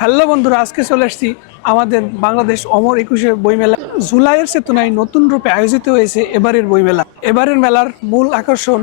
Hello বন্ধুরা, আজকে চলে আসছি আমাদের বাংলাদেশ অমর 21 বইমেলা। জুলাইয়ের চেতনায় নতুন রূপে আয়োজিত হয়েছে এবারের বইমেলা। এবারের মেলার মূল আকর্ষণ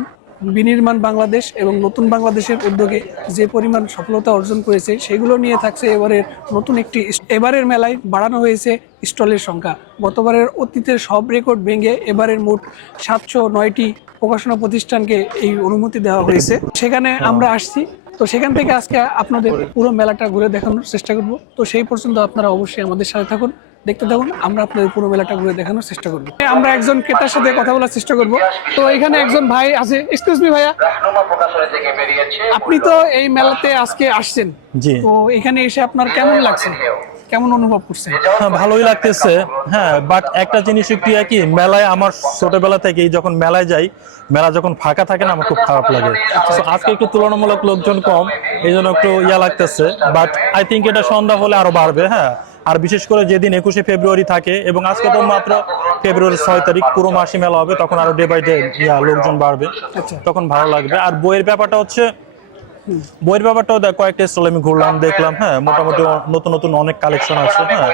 বিনির্মাণ বাংলাদেশ এবং নতুন বাংলাদেশের উদ্যোগে যে পরিমাণ সফলতা অর্জন করেছে সেগুলো নিয়ে থাকছে এবারের নতুন একটি। এবারের মেলায় বাড়ানো হয়েছে স্টলের সংখ্যা। গতবারের অতীতের সব রেকর্ড ভেঙে এবারের মোট 709টি প্রকাশনা প্রতিষ্ঠানকে এই অনুমতি দেওয়া হয়েছে। সেখানে আমরা আসছি, তো সেখান থেকে আজকে আপনাদের পুরো মেলাটা ঘুরে দেখানোর চেষ্টা করব। তো সেই পর্যন্ত আপনারা অবশ্যই আমাদের সাথে থাকুন, দেখতে থাকুন। আমরা আপনাদের পুরো মেলাটা ঘুরে দেখানোর চেষ্টা করব। আমরা একজন ক্রেতার সাথে কথা বলার চেষ্টা করব। তো এখানে একজন ভাই আছে। এক্সকিউজ মি ভাইয়া, আপনি তো এই মেলাতে আজকে আসছেন, জি। তো এখানে এসে আপনার কেমন লাগছে, কেমন অনুভব করছেন? হ্যাঁ, ভালোই লাগতেছে। হ্যাঁ, বাট একটা জিনিস কি মেলায় আমার ছোটবেলা থেকেই যখন মেলায় যাই, মেলা যখন ফাঁকা থাকে না, আমার খুব খারাপ লাগে। তো আজকে একটু তুলনামূলক লোকজন কম, এই জন্য একটু লাগতেছে। বাট আই থিঙ্ক এটা সন্ধ্যা হলে আরো বাড়বে। হ্যাঁ, আর বিশেষ করে যেদিন 21শে ফেব্রুয়ারি থাকে, এবং আজকে তো মাত্র ফেব্রুয়ারি 6 তারিখ, পুরো মাসি মেলা হবে, তখন আরো ডে বাই ডে লোকজন বাড়বে, তখন ভালো লাগবে। আর বইয়ের ব্যাপারটাও কয়েকটা স্টল আমি ঘুরলাম, দেখলাম। হ্যাঁ, মোটামুটি নতুন নতুন অনেক কালেকশন আছে। হ্যাঁ,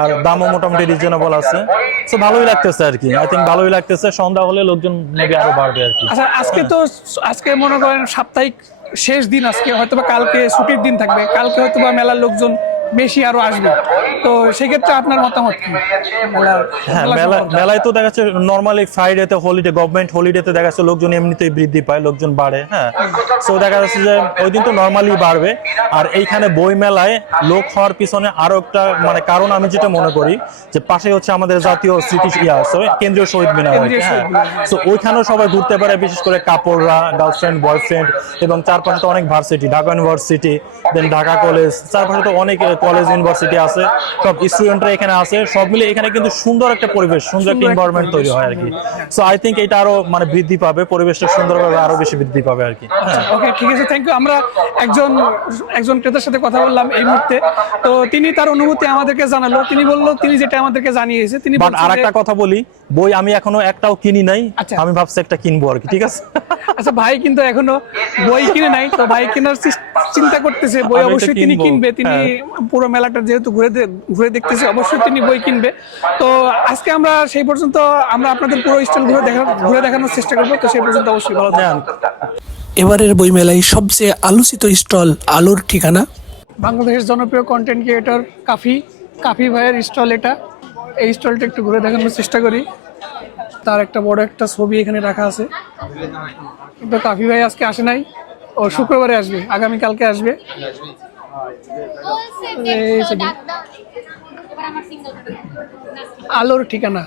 আর দামও মোটামুটি রিজনেবল আছে। তো ভালোই লাগতেছে আর কি। আই থিঙ্ক ভালোই লাগতেছে। সন্ধ্যা হলে লোকজন মেবি আরো বাড়বে আর কি। আচ্ছা, আজকে মনে করেন সাপ্তাহিক শেষ দিন, আজকে হয়তোবা কালকে ছুটির দিন থাকবে, কালকে হয়তোবা মেলার লোকজন বেশি আরো আসবে। তো সেক্ষেত্রে আপনার মতামত কি? হ্যাঁ, মেলায় তো দেখা যাচ্ছে নর্মালি ফ্রাইডেতে হলিডে, গভর্নমেন্ট হলিডেতে দেখা যাচ্ছে লোকজন এমনিতেই বৃদ্ধি পায়, লোকজন বাড়ে। হ্যাঁ, সো দেখা যাচ্ছে যে ওই দিন তো নর্মালি বাড়বে। আর এইখানে বই মেলায় লোক হওয়ার পিছনে আরো একটা কারণ আমি যেটা মনে করি, যে পাশে হচ্ছে আমাদের জাতীয় স্মৃতি কেন্দ্রীয় শহীদ মিনার। হ্যাঁ, সো ওইখানেও সবাই ঘুরতে পারে, বিশেষ করে কাপড়রা, গার্লফ্রেন্ড, বয়ফ্রেন্ড, এবং চারপাশে তো অনেক ভার্সিটি, ঢাকা ইউনিভার্সিটি, দেন ঢাকা কলেজ, চারপাশে তো অনেক কলেজ ইউনিভার্সিটি আছে, সব স্টুডেন্টরা এখানে আছে। সব মিলে এখানে কিন্তু সুন্দর একটা পরিবেশ, সুন্দর একটা এনভায়রনমেন্ট তৈরি হয় আর কি। সো আই থিঙ্ক এটা আরো বৃদ্ধি পাবে, পরিবেশটা সুন্দরভাবে আরো বেশি বৃদ্ধি পাবে আর কি। ওকে, ঠিক আছে, থ্যাংক ইউ। আমরা একজন ক্রেতার সাথে কথা বললাম এই মুহূর্তে। তো তিনি তার অনুভূতি আমাদেরকে জানালো। তিনি বললো, তিনি যেটা আমাদেরকে জানিয়েছে, তিনি আরেকটা কথা বলি, বই আমি এখনো একটাও কিনি নাই। আমি ভাবছি একটা কিনবো আর কি। ঠিক আছে। আচ্ছা, ভাই কিন্তু এখনো বই কিনে নাই, তো ভাই কেনার চিন্তা করতেছে। বই অবশ্যই তিনি কিনবে। তিনি পুরো মেলাটা যেহেতু ঘুরে দেখতেছে, অবশ্যই তিনি বই কিনবে। তো আজকে আমরা সেই পর্যন্ত আমরা আপনাদের পুরো স্টল ঘুরে দেখানোর চেষ্টা করবো। তো সেই পর্যন্ত অবশ্যই ভালো থাকবেন। এবারের বইমেলায় সবচেয়ে আলোচিত স্টল আলোর ঠিকানা। বাংলাদেশের জনপ্রিয় কন্টেন্ট ক্রিয়েটর কাফি ভাইয়ের স্টল এটা। এই স্টলটা একটু ঘুরে দেখানোর চেষ্টা করি। তার একটা বড় একটা ছবি এখানে রাখা আছে, কিন্তু কাফি ভাই আজকে আসে নাই। ও শুক্রবারে আসবে, আগামীকালকে আসবে। আলোর ঠিকানা।